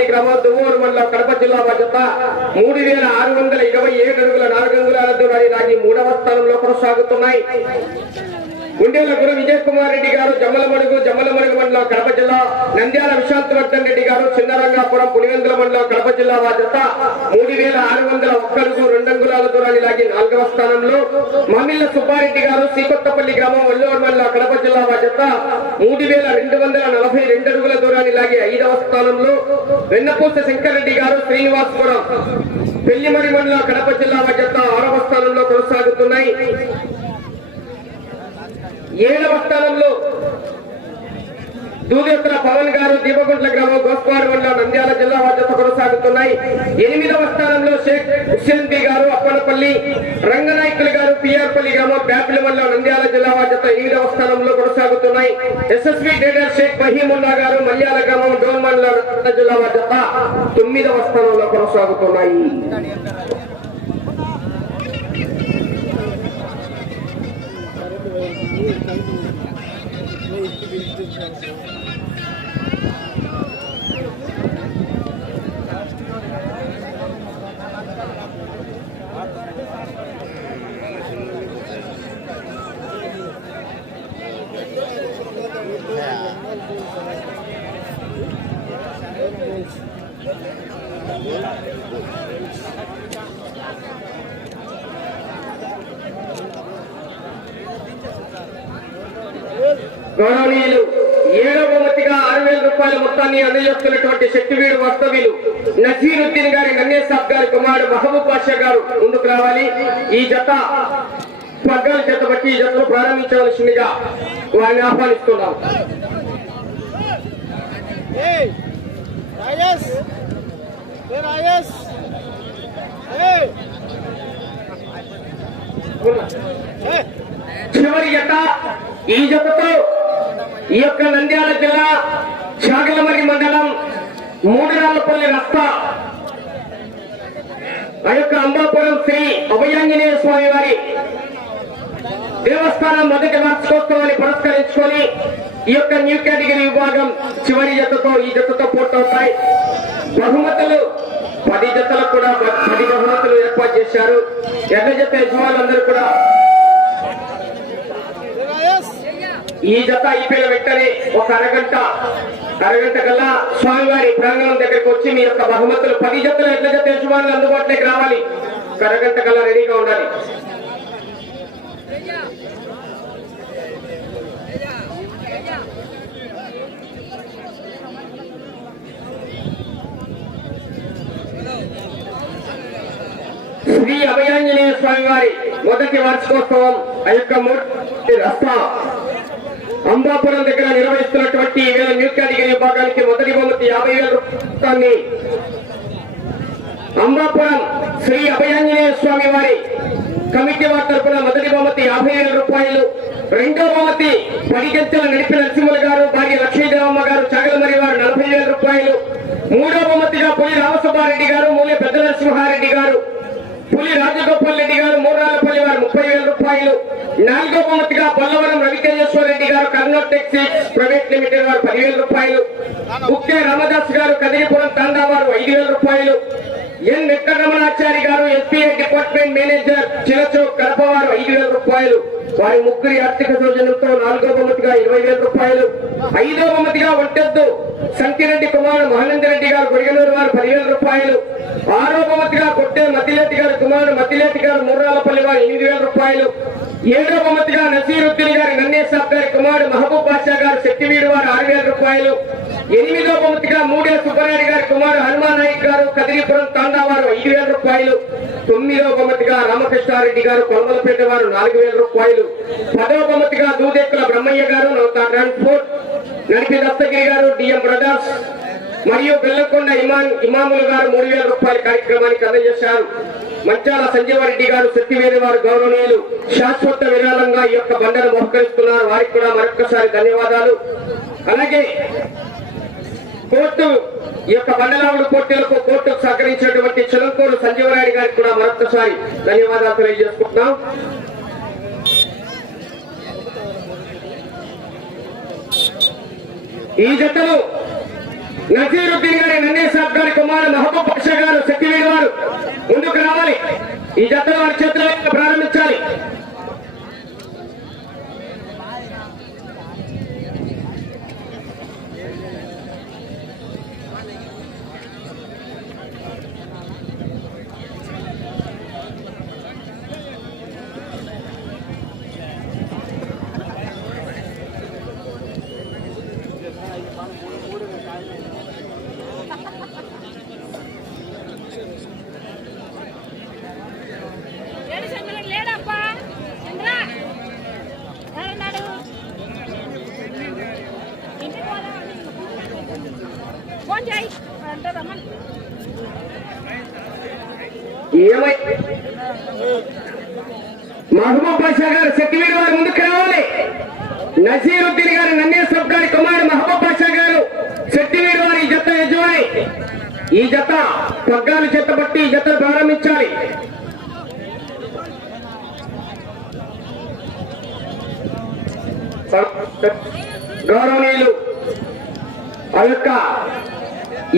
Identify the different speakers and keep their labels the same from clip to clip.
Speaker 1: పల్లి గ్రామం దువ్వూరు మండలం కడప జిల్లా జత మూడు వేల ఆరు వందల ఇరవై ఏడు అడుగుల నాలుగు అంగుళాల దూరాన్ని లాగి మూడవ స్థానంలో కొనసాగుతున్నాయి. గుండెల గురు విజయ్ కుమార్ రెడ్డి గారు జమ్మలమడుగు జమ్మలమడుగు మండలం కడప జిల్లా నంద్యాల విశాంతవర్ధన్ రెడ్డి గారు చిన్నరంగాపురం పులివెందుల మండలం కడప జిల్లా వారి జత మూడు వేల ఆరు వందల ఒక్కరుగు రెండు అంగుళాల దూరాన్ని లాగి నాలుగవ స్థానంలో మమ్మిళ్ళ సుబ్బారెడ్డి గారు శ్రీకొత్తపల్లి గ్రామం వల్లూరు మండలం కడప జిల్లా వారి జత మూడు వేల రెండు వందల నలభై రెండు అడుగుల దూరాన్ని లాగి ఐదవ స్థానంలో వెన్నపూస శంకర్రెడ్డి గారు శ్రీనివాసపురం పెళ్ళిమరి మండలం కడప జిల్లా వారి జత ఆరవ స్థానంలో కొనసాగుతున్నాయి. ఏడవ స్థానంలో దూదేశ్వర పవన్ గారు దీపగుంట్ల గ్రామం గోస్పాడు మండలం నంద్యాల జిల్లా బాధ్యత కొనసాగుతున్నాయి. ఎనిమిదవ స్థానంలో షేక్ హుస్సేన్ బి గారు అప్పనపల్లి రంగనాయకులు గారు పిఆర్పల్లి గ్రామం బ్యాపిలి మండలం నంద్యాల జిల్లా బాధ్యత ఎనిమిదవ స్థానంలో కొనసాగుతున్నాయి. ఎస్ఎస్వి ట్రేడర్ షేక్ మహీముల్లా గారు మల్యాల గ్రామం డోన్ మండలం జిల్లా బాధ్యత తొమ్మిదవ స్థానంలో కొనసాగుతున్నాయి. Thank you. మొత్తాన్ని అందజేస్తున్నటువంటి శక్తివీడు వాస్తవ్యులు నసీరుద్దీన్ గారి నన్నేసాబ్ గారి కుమారుడు మహబూబ్ పాషా గారు ముందుకు రావాలి ఈ జత పగ్గాల జత బట్టి ఈ జతను ప్రారంభించవలసిందిగా వారిని ఆహ్వానిస్తున్నాం! చివరి జత ఈ జతతో ఈ యొక్క నంద్యాల జిల్లా చాగలమరి మండలం మూడురాళ్ళపల్లి రత్త ఆ యొక్క అంబాపురం శ్రీ అభయాంజనేయ స్వామి వారి దేవస్థానం మొదటి వార్షికోత్సవాన్ని పురస్కరించుకొని ఈ యొక్క న్యూ కేటగిరీ విభాగం చివరి జతతో ఈ జతతో పూర్తవుతాయి. బహుమతులు పది జతలకు కూడా పది బహుమతులు ఏర్పాటు చేశారు. ఎర్ర జత యజమానులందరూ కూడా ఈ జత అయిపోయిన వెంటనే ఒక అరగంట అరగంట కల్లా స్వామివారి ప్రాంగణం దగ్గరికి వచ్చి మీ యొక్క బహుమతులు పది జతలు ఎట్ల జత యజమానులు అందుబాటులోకి రావాలి? ఒక అరగంట కల్లా రెడీగా ఉండాలి. శ్రీ అభయాంజనేయ స్వామి వారి మొదటి వార్షికోత్సవం ఆ యొక్క రస్తా. అంబాపురం దగ్గర నిర్వహిస్తున్నటువంటి ఈ వేల న్యూ కేటగిరీ విభాగానికి మొదటి బహుమతి యాభై వేల రూపాయలని అంబాపురం శ్రీ అభయాంజనేయ స్వామి వారి కమిటీ వారి తరఫున మొదటి బహుమతి యాభై వేల రూపాయలు. రెండో బహుమతి పడిగంచెల నడిపి నరసింహుల గారు భార్య లక్ష్మీదేవమ్మ గారు చాగలమరి వారు నలభై వేల రూపాయలు. మూడో బహుమతిగా పులి రామసుబ్బారెడ్డి గారు మూలే పెద్ద నరసింహారెడ్డి గారు. నాలుగో బహుమతిగా బొల్లవరం రవికేశ్వర రెడ్డి గారు కర్నూలు టెక్సీ ప్రైవేట్ లిమిటెడ్ వారు పదివేల రూపాయలు. ఉక్కే రామదాస్ గారు కదిరిపురం తాండా వారు ఐదు వేల రూపాయలు. N Venkataramanachari garu SPI department manager Chilachowk Kadapa వారు ఐదు వేల రూపాయలు. వారి ముగ్గురి ఆర్థిక సౌజన్యంతో నాలుగో బహుమతిగా ఇరవై వేల రూపాయలు. ఐదో బహుమతిగా ఒంటెద్దు సంకిరెడ్డి కుమార్ మహానందరెడ్డి గారు గుడిగనూరు వారు పదివేల రూపాయలు. ఆరో బహుమతిగా కొట్టే మతిలేటి గారు కుమారుడు మతిలేటి గారు ముర్రాలపల్లి వారు ఎనిమిది వేల రూపాయలు. ఏడో బహుమతిగా నసీరుద్దీన్ గారి నన్నేసాబ్ గారి కుమారుడు మహబూబ్ బాషా గారు శక్తివీడు వారు ఆరు వేల రూపాయలు. ఎనిమిదో బహుమతిగా మూడే సుబ్బరాయుడు గారి కుమారుడు హనుమాన్ నాయక్ గారు కదిరిపురం తాండా వారు ఐదు వేల రూపాయలు. తొమ్మిదో బహుమతిగా రామకృష్ణారెడ్డి గారు కొలమలపేట వారు నాలుగు వేల రూపాయలు. పదో బహుమతిగా దూదెక్కుల బ్రహ్మయ్య గారు నౌతా ట్రాన్స్పోర్ట్ నడిపి దత్తగిరి గారు డిఎం బ్రదర్స్. మరియు బెల్లకొండ ఇమాన్ ఇమాములు గారు మూడు వేల రూపాయల కార్యక్రమానికి అందజేశారు. మంచాల సంజీవారెడ్డి గారు సత్యవేది వారు గౌరవనీయులు శాశ్వత విరాళంగా ఈ యొక్క బండను బహుకరిస్తున్నారు వారికి కూడా మరొకసారి ధన్యవాదాలు. అలాగే కోర్టు ఈ యొక్క బండలావుడు పోటీలకు కోర్టుకు సహకరించినటువంటి చిలంకూరు సంజీవరాయుడు గారికి కూడా మరొకసారి ధన్యవాదాలు తెలియజేసుకుంటున్నాం. ఈ జతను నసీరుద్దీన్ గారి
Speaker 2: నన్నే సాబ్ గారి
Speaker 1: కుమారుడు మహబూబ్ పక్ష గారు శక్తివేణి గారు ముందుకు రావాలి. ఈ జతను వారి చేతుల ప్రారంభించాలి.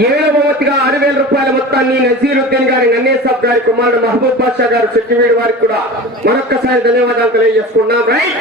Speaker 1: ఏడవ బహుమతిగా ఆరు వేల రూపాయల మొత్తాన్ని నజీరుద్దీన్ గారి నన్నేసాబ్ గారి కుమారుడు మహబూబ్ బాషా గారు శక్తివీడి వారికి కూడా మరొక్కసారి ధన్యవాదాలు తెలియజేసుకున్నాం రైట్?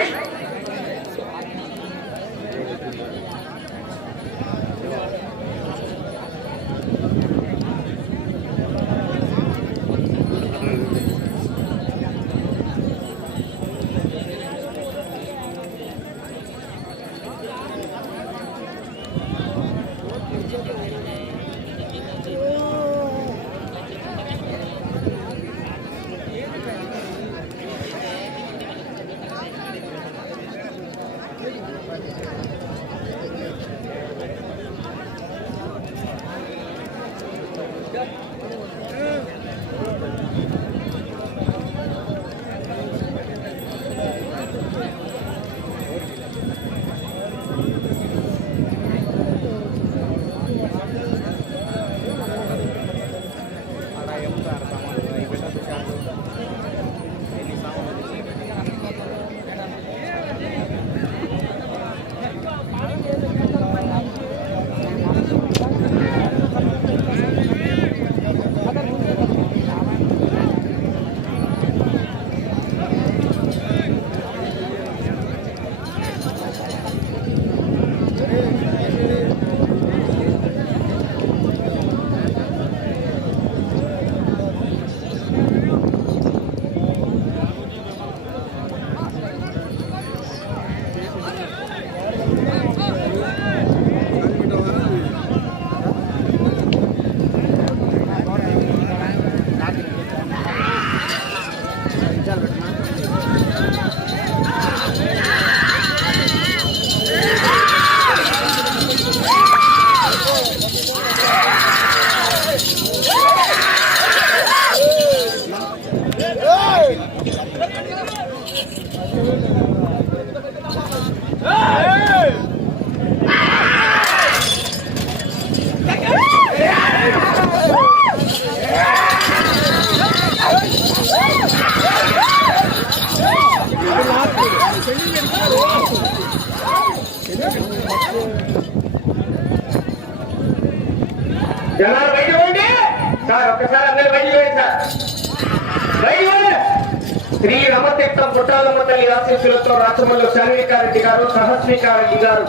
Speaker 1: గారు సహస్వికారెడ్డి గారు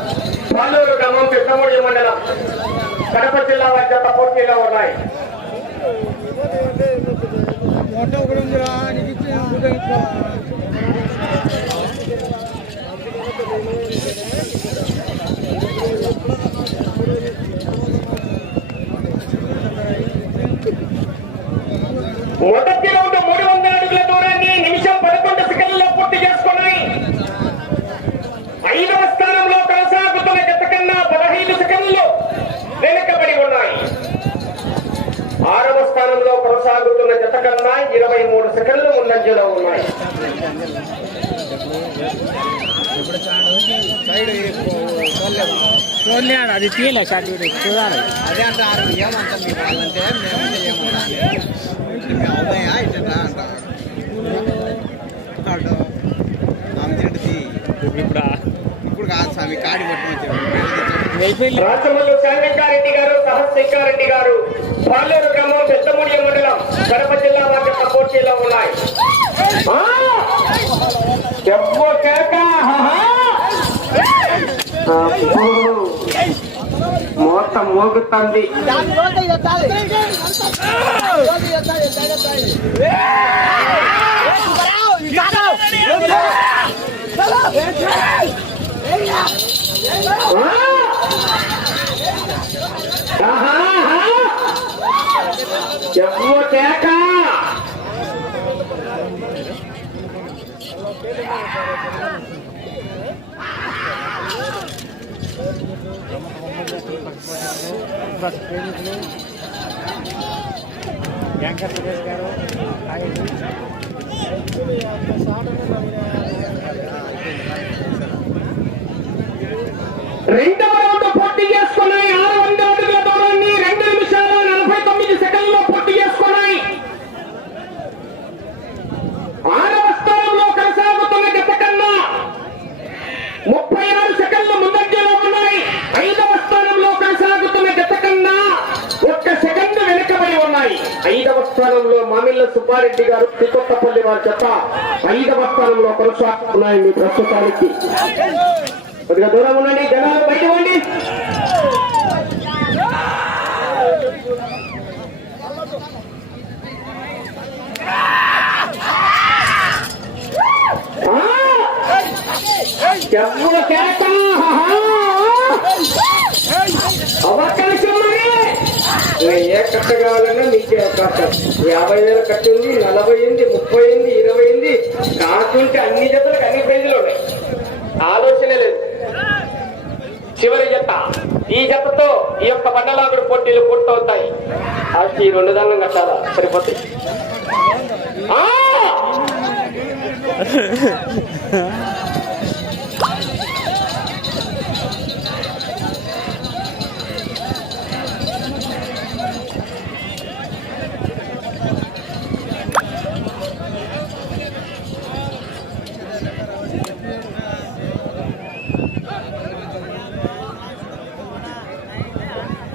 Speaker 1: పాలూరు గ్రామం పెద్దమూడి మండలం కడప జిల్లా వారి జత పోటీలో ఉన్నాయి
Speaker 3: మొట్ట ఒకటి ఉందిరా నీకు ఇచ్చి ఫోటో ఇచ్చుకో.
Speaker 1: మొదటి రౌండ్ మూడు వందల అడుగుల దూరాన్ని నిమిషం పదకొండు సెకండ్లలో పూర్తి చేసుకున్నాయి ఐదవ స్థానంలో కొనసాగుతున్న జత కన్నా పదహైదు సెకండ్లు వెనుకబడి ఉన్నాయి ఆరవ స్థానంలో కొనసాగుతున్న జత కన్నా ఇరవై మూడు సెకండ్లు ముందంజలో ఉన్నాయి.
Speaker 3: అది తీయలే షార్ట్ వీడియో చూడాలి.
Speaker 4: అదే అంటారు ఏమంటాం మీ వాళ్ళంటే మేమంటే ఏమవుతాం మీ అవుతాయా ఇట్లా అంటారు అటు అమ్మింటి
Speaker 3: ఇప్పుడు?
Speaker 4: ఇప్పుడు కాదు స్వామి కాడి
Speaker 1: రాచమల్లు శాంతికారెడ్డి గారు గారు పాలేరు గ్రామం మండలం కడప జిల్లా వాటిలో పోటీలో ఉన్నాయి.
Speaker 4: చెప్పు కేక. మోగుతుంది. ఆహా. ఎత్తాలి
Speaker 1: కేక.
Speaker 3: వెంకట సురేష్ గారు
Speaker 1: రెండవ స్థానంలో మామిళ్ళ సుబ్బారెడ్డి గారు తికొత్తపల్లి వారి చెత్త ఐదవ స్థానంలో కొనసాగుతున్నాయి మీ ప్రస్తుతానికి. కొద్దిగా దూరం ఉండండి జనాలు బయట ఇవ్వండి చెప్పుల ఏ కట్ట కావాలన్నా మీకే అవకాశం. యాభై వేలు కట్టి ఉంది నలభై ఉంది ముప్పై ఉంది ఇరవై ఉంది. కాకుంటే అన్ని జతలకు అన్ని ప్రైజులు ఉన్నాయి. ఆలోచన లేదు. చివరి జత. ఈ జతతో ఈ యొక్క బండలాగుడు పోటీలు పూర్తవుతాయి. అసలు ఈ రెండు దానం కట్టాలా? సరిపోతాయి. ఆ!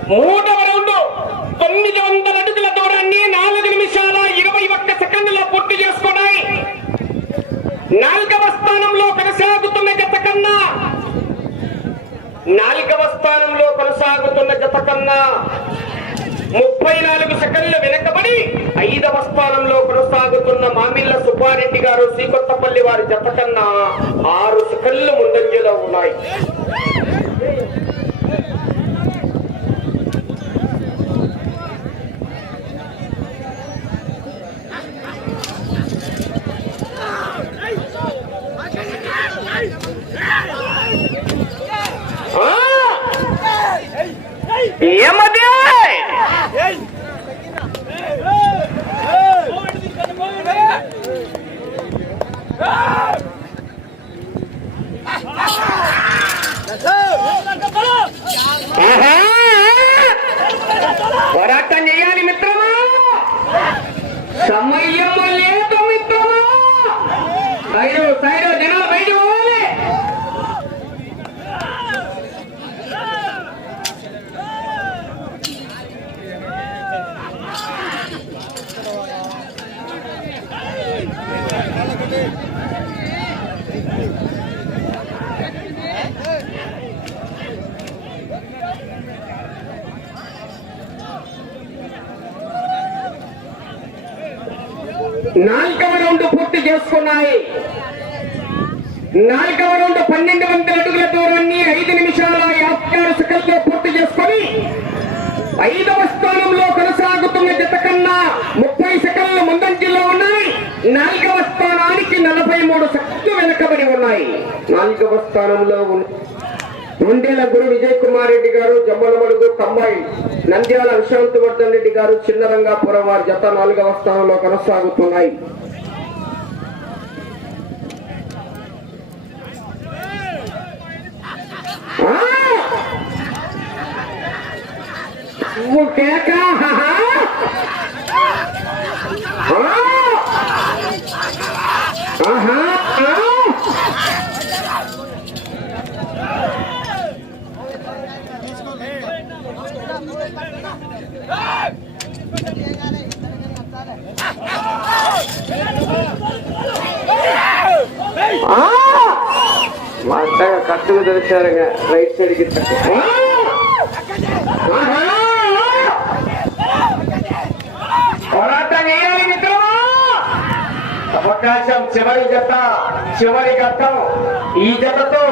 Speaker 1: మూడవ రౌండ్ తొమ్మిది వందల అడుగుల దూరాన్ని నాలుగు నిమిషాల ఇరవై ఒక్క సెకండ్లో పూర్తి చేసుకున్నాయి. నాలుగవ స్థానంలో కొనసాగుతున్న జత కన్నా నాలుగవ స్థానంలో కొనసాగుతున్న జత కన్నా ముప్పై నాలుగు సెకండ్లు వెనకబడి ఐదవ స్థానంలో కొనసాగుతున్న మామిళ్ళ సుబ్బారెడ్డి గారు శ్రీకొత్తపల్లి వారి జత కన్నా ఆరు సెకండ్లు ముందంజలో ఉన్నాయి ఆ! ఏమది ఆహా! పోరాటం చేయాలి మిత్రమా సమయం లేదు మిత్రమా సైడు సైడు జనాలు బయట పోవాలి నాలుగవ రౌండ్ పూర్తి చేసుకున్నాయి నాలుగవ రౌండ్ పన్నెండు వందల అడుగుల దూరాన్ని ఐదు నిమిషాల యాభై ఆరు సెకండ్లో పూర్తి చేసుకొని ఐదవ స్థానంలో కొనసాగుతున్న జత కన్నా ముప్పై సెకండ్లు ముందంజలో ఉన్నాయి. నాలుగవ స్థానానికి నలభై మూడు సెకండ్లు వెనకబడి ఉన్నాయి. నాలుగవ స్థానంలో ఉండేల గురు విజయ్ కుమార్ రెడ్డి గారు జమ్మలమడుగు కమ్మాయి నంద్యాల విశాంతవర్ధన్ రెడ్డి గారు చిన్నరంగాపురం వారి జత నాలుగవ స్థానంలో కొనసాగుతున్నాయి. Ah! నువ్వు కేక హహా! ఆ! ఆహా! ఆ! మా అత్తగా కట్టుకు తెలిసారుగా రైట్ సైడ్కి ఆహా అవకాశం చివరి జత చివరి ఘట్టం ఈ జతతో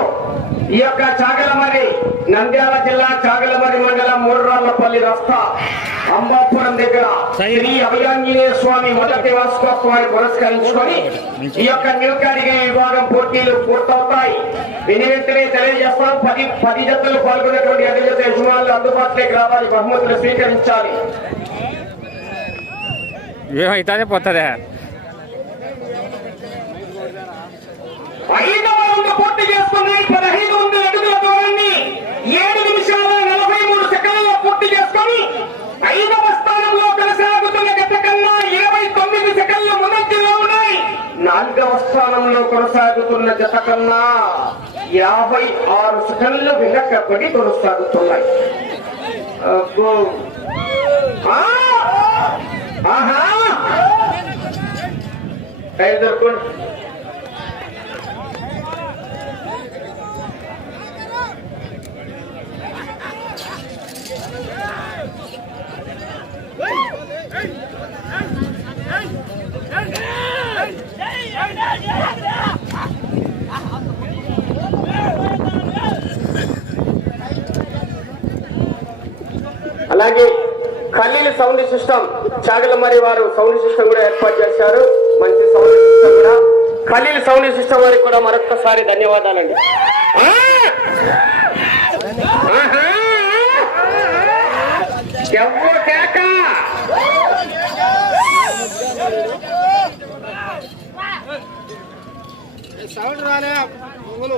Speaker 1: ఈ యొక్క చాగలమరి నంద్యాల జిల్లా చాగలమరి మండలం మూడురాళ్ళపల్లి రస్తా అంబాపురం దగ్గర శ్రీ అభయాంజనేయ స్వామి మొదటి వార్షికోత్సవాన్ని పురస్కరించుకొని ఈ యొక్క న్యూ కేటగిరీ విభాగం పోటీలు పూర్తవుతాయి. దీని వెంటనే తెలియజేస్తాం పది పది జతలు పాల్గొన్నటువంటి అధిక యజమానులు అందుబాటులోకి రావాలి. బహుమతులు స్వీకరించాలి.
Speaker 3: ఏమవుతుందే పోతుందే.
Speaker 1: ఐదవ రౌండ్ పూర్తి చేసుకున్నాయి పదహైదు వందల అడుగుల దూరాన్ని ఏడు నిమిషాల నలభై మూడు సెకండ్లలో పూర్తి చేసుకొని ఐదవ స్థానంలో కొనసాగుతున్న గత కన్నా ఇరవై తొమ్మిది సెకండ్ల ముందంజలో ఉన్నాయి. నాలుగవ స్థానంలో కొనసాగుతున్న జత కన్నా యాభై ఆరు సెకండ్లు వెనకబడి కొనసాగుతున్నాయి. ఆహా! ఐదు దొరకండి అలాగే కల్లీలు సౌండ్ సిస్టమ్ చాగలమరి వారు సౌండ్ సిస్టమ్ కూడా ఏర్పాటు చేశారు. మంచి సౌండ్ సిస్టమ్ కూడా. కల్లీలు సౌండ్ సిస్టమ్ వారికి కూడా మరొక్కసారి ధన్యవాదాలండి ఆ! ఆహా! ఎవ్వో కేక
Speaker 3: సౌండ్ రాలే. మొగలు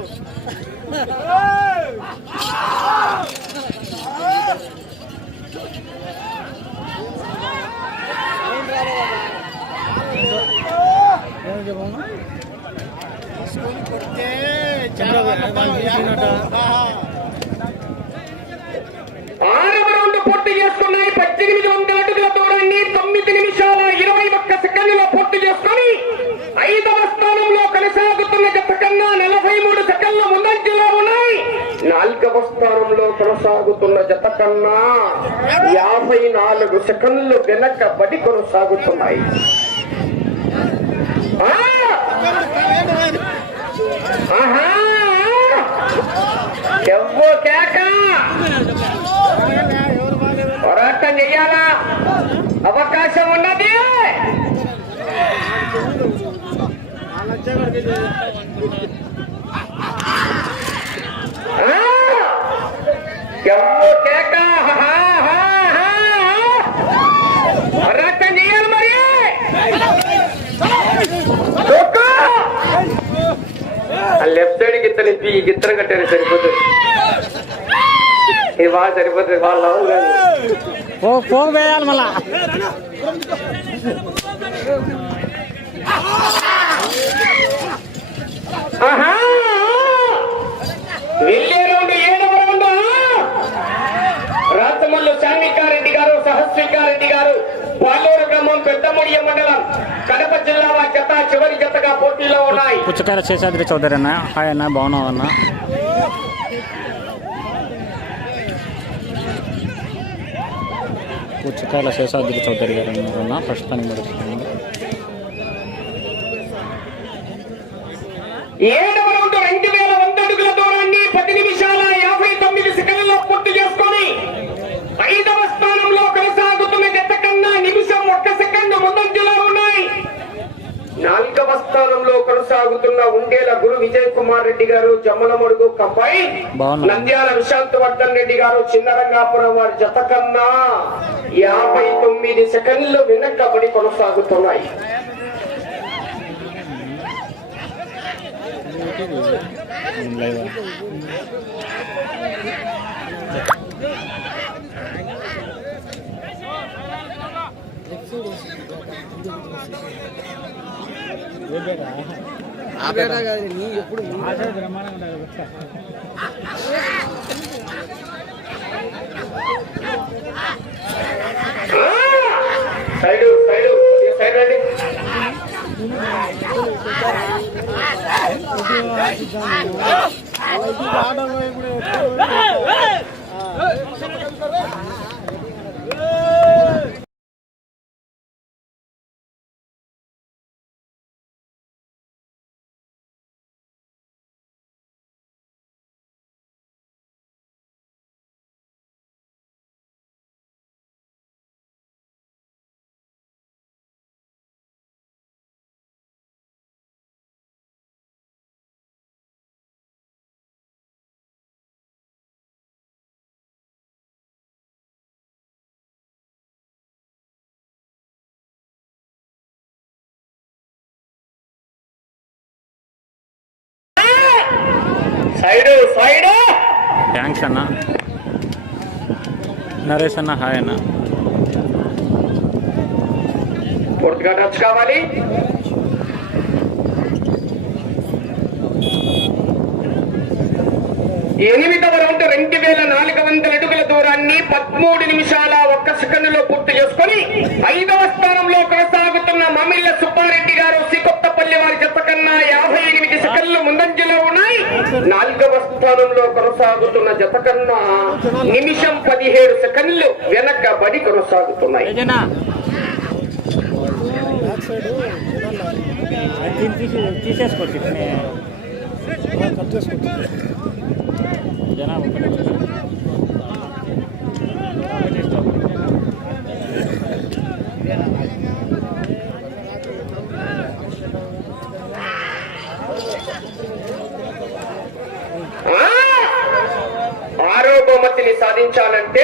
Speaker 1: ఆరవ రౌండ్ పూర్తి చేసుకున్నాయి పద్దెనిమిది వందల అడుగుల దూరాన్ని తొమ్మిది నిమిషాల ఇరవై ఒక్క సెకండ్లలో పూర్తి చేసుకొని ఐదవ స్థానంలో కొనసాగుతున్న జత కన్నా నలభై మూడు సెకండ్ల ముందంజలో ఉన్నాయి నాలుగవ స్థానంలో కొనసాగుతున్న జత కన్నా యాభై నాలుగు సెకండ్లు వెనకబడి కొనసాగుతున్నాయి. ఎవ్వో కేక! పోరాటం చెయ్యాలా అవకాశం ఉన్నది! Ah! ఎవ్వో కేక చెయ్యాలి మరి లెఫ్ట్ సైడ్ గిత్తలు ఇప్పి ఈ గిత్తలు కట్టారు సరిపోతుంది ఇది బాగా సరిపోతుంది వాళ్ళ
Speaker 3: ఫోన్ వేయాలి మళ్ళా.
Speaker 1: ఆహా! వెళ్ళే రౌండ్ ఏడవ రౌండ్ రాతమల్లు శాన్వికారెడ్డి గారు సహస్వికారెడ్డి గారు పాలూరు గ్రామం పెద్దముడియ మండలం కడప జిల్లా వారి జత చివరి జతగా పోటీలో ఉన్నాయి.
Speaker 3: పుచ్చకాయల శేషాద్రి చౌదరి అన్న హాయ్ అన్న బాగున్నావు అన్న? పుచ్చకాయల శేషాద్రి చౌదరి గారు అన్న ప్రస్తుతానికి నడుస్తుంది
Speaker 1: ఏడవ రెండు వేల వంద అడుగుల దూరాన్ని పది నిమిషాల యాభై తొమ్మిది సెకండ్లలో పూర్తి చేసుకొని ఐదవ స్థానంలో కొనసాగుతున్న జత కన్నా నిమిషం ఒక్క సెకండ్ ముందంజలో ఉన్నాయి నాలుగవ స్థానంలో కొనసాగుతున్న ఉండేల గురు విజయ్ కుమార్ రెడ్డి గారు జమ్మలమడుగు కంపై. నంద్యాల విశాంత్ వర్ధన్ రెడ్డి గారు చిన్నరంగాపురం వారి జత కన్నా యాభై తొమ్మిది సెకండ్లు వెనకబడి కొనసాగుతున్నాయి
Speaker 3: లైవ్
Speaker 1: సైడ్ సైడ్ సైడ్ రండి
Speaker 3: ఆటో ఇప్పుడు
Speaker 1: సైడు సైడు.
Speaker 5: థ్యాంక్స్ అన్న. నరేష్ అన్న హాయ్ అన్న.
Speaker 1: పూర్తిగా టచ్ కావాలి. ఎనిమిదవ రౌండ్ రెండు వేల నాలుగు వందల అడుగుల దూరాన్ని పదమూడు నిమిషాల ఒక్క సెకండ్లో పూర్తి చేసుకొని ఐదవ స్థానంలో కొనసాగుతున్న మమిళ్ళ సుబ్బారెడ్డి గారు శ్రీకొత్తపల్లి వారి జత కన్నా యాభై ఎనిమిది సెకండ్లు ఉన్నాయి నాలుగవ స్థానంలో కొనసాగుతున్న జత కన్నా నిమిషం పదిహేడు సెకండ్లు వెనకబడి కొనసాగుతున్నాయి.
Speaker 5: తీసేసుకోవచ్చు జనాభా ఒకటే
Speaker 1: ఆ! ఆరో బహుమతిని సాధించాలంటే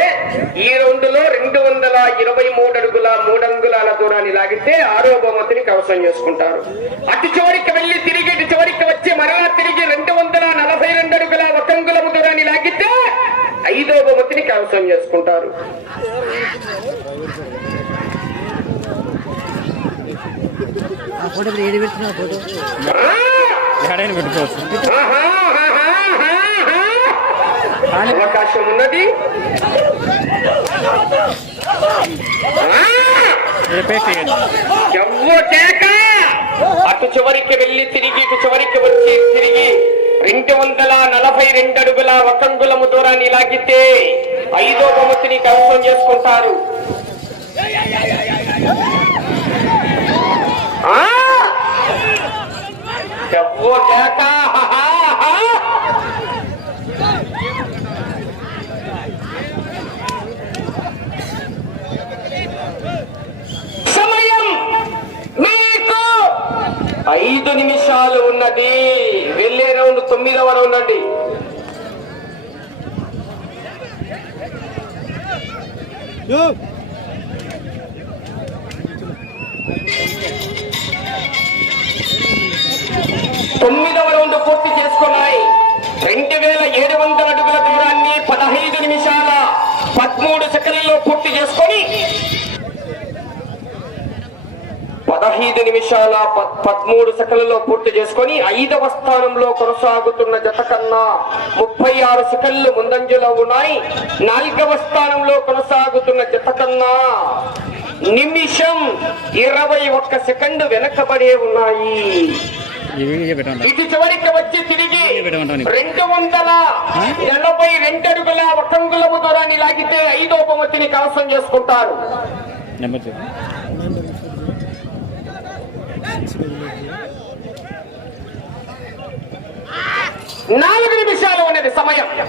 Speaker 1: ఈ రౌండ్లో రెండు వందల ఇరవై మూడు అడుగుల మూడు అంగుళాల దూరాన్ని లాగితే ఆరో బహుమతిని కవసం చేసుకుంటారు. అటు చివరికి వెళ్ళి తిరిగి ఇటు చివరికి వచ్చి మరలా తిరిగి రెండు వందల నలభై రెండు అడుగుల ఒక అంగుళము దూరాన్ని లాగితే ఐదో బహుమతిని కవసం చేసుకుంటారు.
Speaker 5: పెట్టుకోవచ్చు.
Speaker 1: అవకాశం ఉన్నది. అటు చివరికి వెళ్ళి తిరిగి ఇటు చివరికి వచ్చి తిరిగి. రెండు వందల నలభై రెండు అడుగుల ఒకంగులము దూరాన్ని లాగితే ఐదో బహుమతిని కన్ఫర్మ్ చేసుకుంటారు. ఆ! ఎవ్వో కేక హహా, హా. సమయం మీకు ఐదు నిమిషాలు ఉన్నది. వెళ్ళే రౌండ్ తొమ్మిదవ రౌండ్ అండి. తొమ్మిదవ రౌండ్ పూర్తి చేసుకున్నాయి. రెండు వేల ఏడు వందల అడుగుల దూరాన్ని పదహైదు నిమిషాల పదమూడు సెకండ్లలో పూర్తి చేసుకొని పదహైదు నిమిషాల ప- పదమూడు సెకండ్లలో పూర్తి చేసుకొని ఐదవ స్థానంలో కొనసాగుతున్న జత కన్నా ముప్పై ఆరు సెకండ్లు ముందంజలో ఉన్నాయి. నాలుగవ స్థానంలో కొనసాగుతున్న జత కన్నా నిమిషం ఇరవై ఒక్క సెకండ్ వెనకబడే ఉన్నాయి. ఇది చివరికి వచ్చి తిరిగి రెండు వందల ఎనభై రెండు అడుగుల ఒకంగులము దూరాన్ని లాగితే ఐదో బహుమతిని కవసం చేసుకుంటారు
Speaker 5: నెంబర్ చెప్పు
Speaker 1: నాలుగు నిమిషాలు ఉన్నది సమయం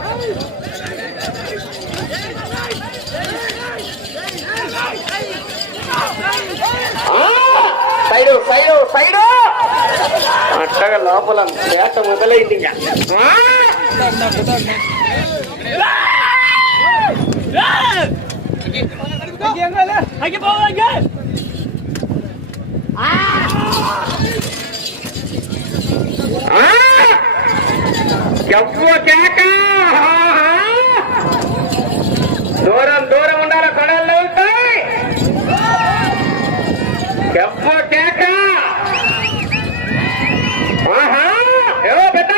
Speaker 1: సైడు సైడు సైడు అట్టగా లోపల వేట మొదలైంది. ఆ! ఆ! ఎవ్వ కేక దూరం దూరం ఉండాలి కొడల్లో ఉంటాయి ఎవ్వ కేక ఆహా! ఏవో పెద్ద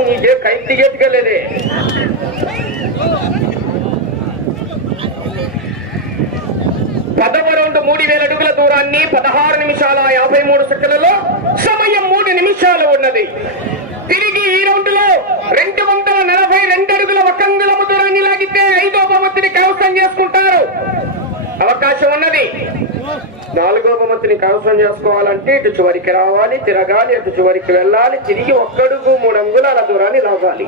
Speaker 1: నీకే కైతి గెట్టుకెళ్ళేది పదవ రౌండ్ మూడు వేల అడుగుల దూరాన్ని పదహారు నిమిషాల యాభై మూడు సెకండ్లలో సమయం మూడు నిమిషాలు ఉన్నది తిరిగి ఈ రౌండ్లో రెండు వందల నలభై రెండు అడుగుల ఒక అంగుళము దూరాన్ని లాగితే ఐదో బహుమతిని కవసం చేసుకుంటారు. అవకాశం ఉన్నది. నాలుగో బహుమతిని కవసం చేసుకోవాలంటే ఇటు చివరికి రావాలి తిరగాలి అటు చివరికి వెళ్ళాలి తిరిగి ఒక్కడుగు మూడు అంగుళాల దూరాన్ని లాగాలి.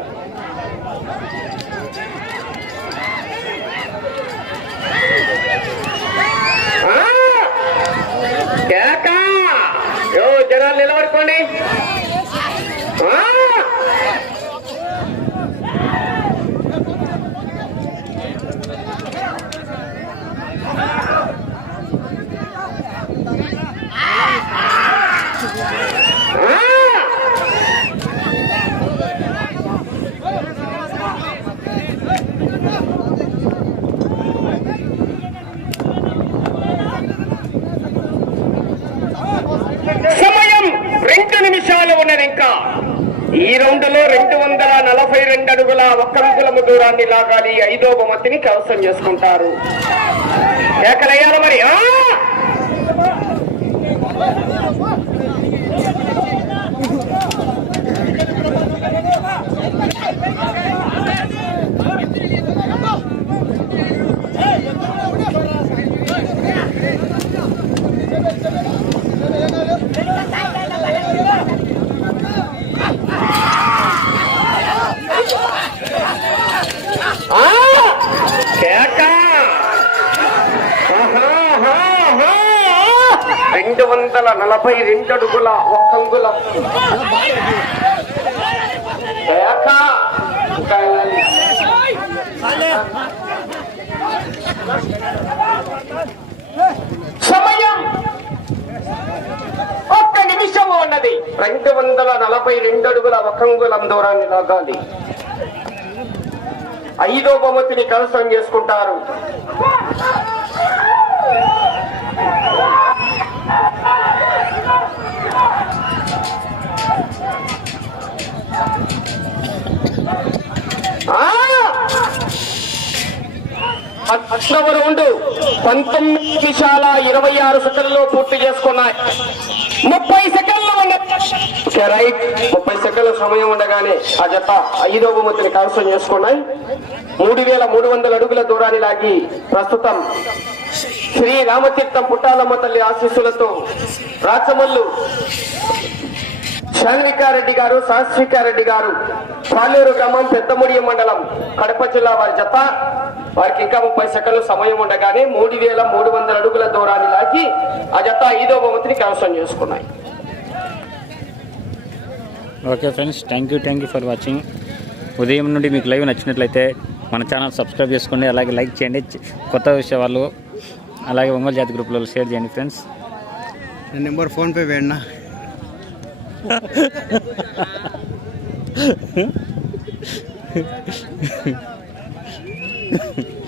Speaker 1: యో జనాలు నిలబడుకోండి ఆ! ఆ! ఉన్నది ఇంకా ఈ రౌండ్లో రెండు వందల నలభై రెండు అడుగుల ఒక్క అంగుళము దూరాన్ని లాగాలి ఐదో బొమ్మతిని కవసం చేసుకుంటారు కేకలయ్యాలి మరి ఆ! ఆ! కేక ఆహా, ఆహా, ఆహా! రెండు వందల నలభై రెండు అడుగుల ఒక్క అంగుళం కేక! ఇంకా వెళ్ళాలి. సమయం! ఒక్క నిమిషము ఉన్నది. రెండు వందల నలభై రెండు అడుగుల ఒక అంగుళం దూరాన్ని లాగాలి. ఐదో బొమ్మతిని కలసం చేసుకుంటారు. ఆ! అష్టవ రౌండ్ పంతొమ్మిది నిమిషాల ఇరవై ఆరు సెకండ్లలో పూర్తి చేసుకున్నాయి. ముప్పై సెకండ్లు ఉన్న రైట్ ముప్పై సెకండ్ల సమయం ఉండగానే ఆ జత ఐదో బహుమతిని కవసం చేసుకున్నాయి. మూడు వేల మూడు వందల అడుగుల దూరాన్ని లాగి ప్రస్తుతం శ్రీ రామతీర్థం పుట్టాలమ్మ తల్లి ఆశీస్సులతో రాచమల్లు శాన్వికారెడ్డి గారు శాస్త్రికారెడ్డి గారు పాలేరు గ్రామం పెద్దముడియ మండలం కడప జిల్లా వారి జత. వారికి ఇంకా ముప్పై సెకండ్లు సమయం ఉండగానే మూడు వేల మూడు వందల అడుగుల దూరాన్ని లాగి ఆ జత ఐదో బహుమతిని కవసం చేసుకున్నాయి.
Speaker 5: Okay friends thank you thank you for watching ఉదయం నుండి మీకు లైవ్ నచ్చినట్లయితే మన ఛానల్ సబ్స్క్రైబ్ చేసుకోండి అలాగే లైక్ చేయండి. కొత్త విషయాలు అలాగే ఒంగోలు జాతి గ్రూప్లో షేర్ చేయండి ఫ్రెండ్స్.
Speaker 4: నా నెంబర్ ఫోన్ పే వేయండి
Speaker 5: Hehehe